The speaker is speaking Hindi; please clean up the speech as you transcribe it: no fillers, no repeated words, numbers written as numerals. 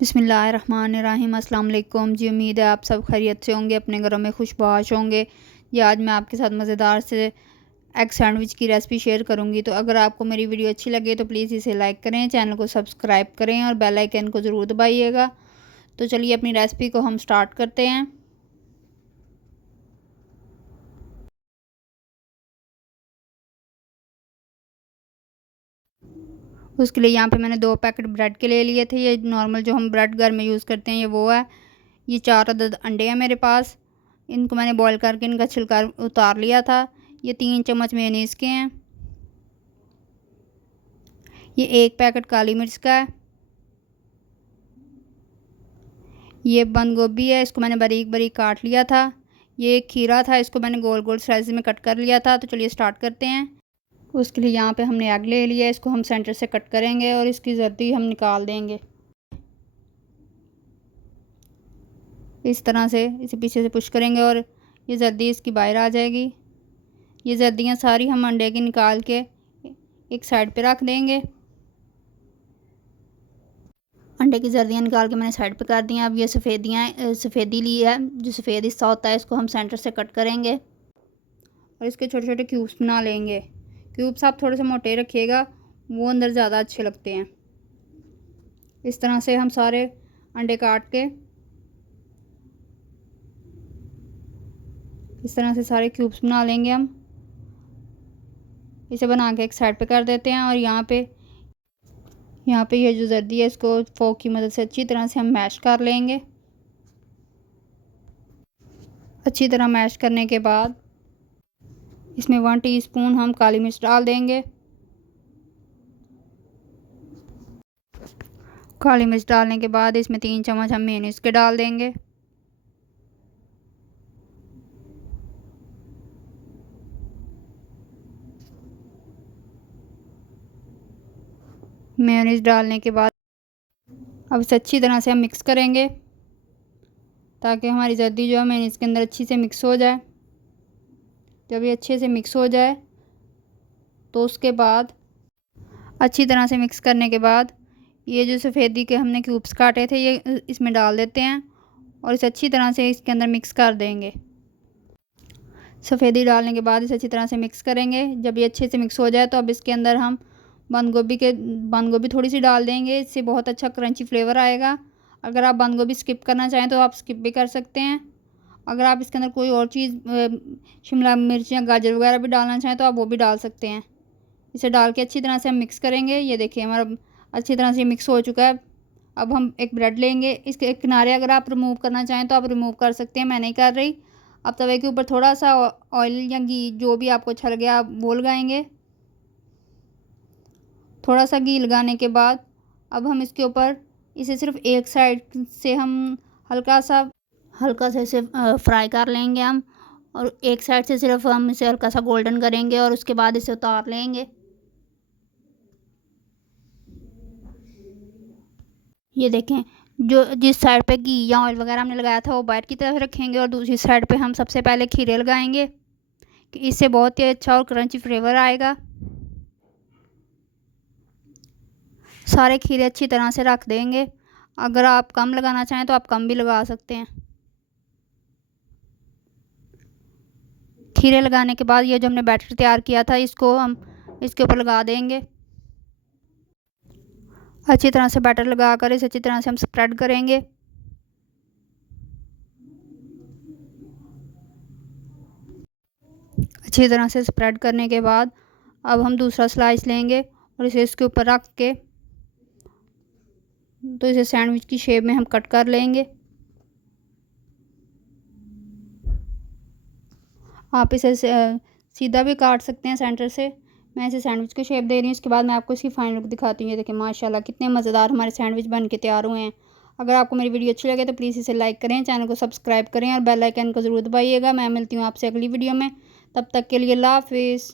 बिस्मिल्लाहिर्रहमानिर्रहीम। अस्सलाम वालेकुम जी। उम्मीद है आप सब खैरियत से होंगे, अपने घरों में खुशबाश होंगे। ये आज मैं आपके साथ मज़ेदार से एग सैंडविच की रेसिपी शेयर करूंगी। तो अगर आपको मेरी वीडियो अच्छी लगे तो प्लीज़ इसे लाइक करें, चैनल को सब्सक्राइब करें और बेल आइकन को ज़रूर दबाइएगा। तो चलिए अपनी रेसिपी को हम स्टार्ट करते हैं। उसके लिए यहाँ पे मैंने 2 पैकेट ब्रेड के ले लिए थे। ये नॉर्मल जो हम ब्रेड घर में यूज़ करते हैं ये वो है। ये 4 अदद अंडे हैं मेरे पास। इनको मैंने बॉईल करके इनका छिलका उतार लिया था। ये 3 चम्मच मेयोनीज़ के हैं। ये 1 पैकेट काली मिर्च का है। ये बंद गोभी है, इसको मैंने बारीक बारीक काट लिया था। ये एक खीरा था, इसको मैंने गोल गोल स्लाइस में कट कर लिया था। तो चलिए स्टार्ट करते हैं। उसके लिए यहाँ पे हमने एग ले लिया, इसको हम सेंटर से कट करेंगे और इसकी जर्दी हम निकाल देंगे। इस तरह से इसे पीछे से पुश करेंगे और ये जर्दी इसकी बाहर आ जाएगी। ये जर्दियाँ सारी हम अंडे की निकाल के एक साइड पे रख देंगे। अंडे की जर्दियाँ निकाल के मैंने साइड पे कर दी हैं। अब ये सफ़ेदी ली है, जो सफ़ेद हिस्सा होता है इसको हम सेंटर से कट करेंगे और इसके छोटे छोटे क्यूब्स बना लेंगे। क्यूब्स आप थोड़े से मोटे रखिएगा, वो अंदर ज़्यादा अच्छे लगते हैं। इस तरह से हम सारे अंडे काट के इस तरह से सारे क्यूब्स बना लेंगे। हम इसे बना के एक साइड पे कर देते हैं और यहाँ पे ये जो जर्दी है इसको फोक की मदद से अच्छी तरह से हम मैश कर लेंगे। अच्छी तरह मैश करने के बाद इसमें 1 टीस्पून हम काली मिर्च डाल देंगे। काली मिर्च डालने के बाद इसमें 3 चम्मच हम मेयोनीज़ के डाल देंगे। मेयोनीज़ डालने के बाद अब इसे अच्छी तरह से हम मिक्स करेंगे ताकि हमारी जर्दी जो है मेयोनीज़ के अंदर अच्छी से मिक्स हो जाए। जब ये अच्छे से मिक्स हो जाए तो उसके बाद अच्छी तरह से मिक्स करने के बाद ये जो सफ़ेदी के हमने क्यूब्स काटे थे ये इसमें डाल देते हैं और इसे अच्छी तरह से इसके अंदर मिक्स कर देंगे। सफ़ेदी डालने के बाद इसे अच्छी तरह से मिक्स करेंगे। जब ये अच्छे से मिक्स हो जाए तो अब इसके अंदर हम बंद गोभी थोड़ी सी डाल देंगे, इससे बहुत अच्छा क्रंची फ्लेवर आएगा। अगर आप बंद गोभी स्किप करना चाहें तो आप स्किप भी कर सकते हैं। अगर आप इसके अंदर कोई और चीज़ शिमला मिर्च या गाजर वगैरह भी डालना चाहें तो आप वो भी डाल सकते हैं। इसे डाल के अच्छी तरह से हम मिक्स करेंगे। ये देखिए हमारा अच्छी तरह से मिक्स हो चुका है। अब हम एक ब्रेड लेंगे, इसके किनारे अगर आप रिमूव करना चाहें तो आप रिमूव कर सकते हैं, मैं नहीं कर रही। अब तवे के ऊपर थोड़ा सा ऑयल या घी जो भी आपको अच्छा लगे आप वो लगाएंगे। थोड़ा सा घी लगाने के बाद अब हम इसके ऊपर इसे सिर्फ एक साइड से हम हल्का सा इसे फ्राई कर लेंगे हम, और एक साइड से सिर्फ हम इसे हल्का सा गोल्डन करेंगे और उसके बाद इसे उतार लेंगे। ये देखें, जो जिस साइड पे घी या ऑयल वगैरह हमने लगाया था वो बाहर की तरफ रखेंगे और दूसरी साइड पे हम सबसे पहले खीरे लगाएंगे कि इससे बहुत ही अच्छा और क्रंची फ्लेवर आएगा। सारे खीरे अच्छी तरह से रख देंगे। अगर आप कम लगाना चाहें तो आप कम भी लगा सकते हैं। खीरे लगाने के बाद ये जो हमने बैटर तैयार किया था इसको हम इसके ऊपर लगा देंगे। अच्छी तरह से बैटर लगाकर इसे अच्छी तरह से हम स्प्रेड करेंगे। अच्छी तरह से स्प्रेड करने के बाद अब हम दूसरा स्लाइस लेंगे और इसे इसके ऊपर रख के तो इसे सैंडविच की शेप में हम कट कर लेंगे। आप इसे सीधा भी काट सकते हैं सेंटर से। मैं इसे सैंडविच की शेप दे रही हूँ। इसके बाद मैं आपको इसकी फाइनल लुक दिखाती हूँ। ये देखिए माशाल्लाह कितने मज़ेदार हमारे सैंडविच बन के तैयार हुए हैं। अगर आपको मेरी वीडियो अच्छी लगे तो प्लीज़ इसे लाइक करें, चैनल को सब्सक्राइब करें और बेल आइकन को ज़रूर दबाइएगा। मैं मिलती हूँ आपसे अगली वीडियो में। तब तक के लिए अल्लाह हाफिज़।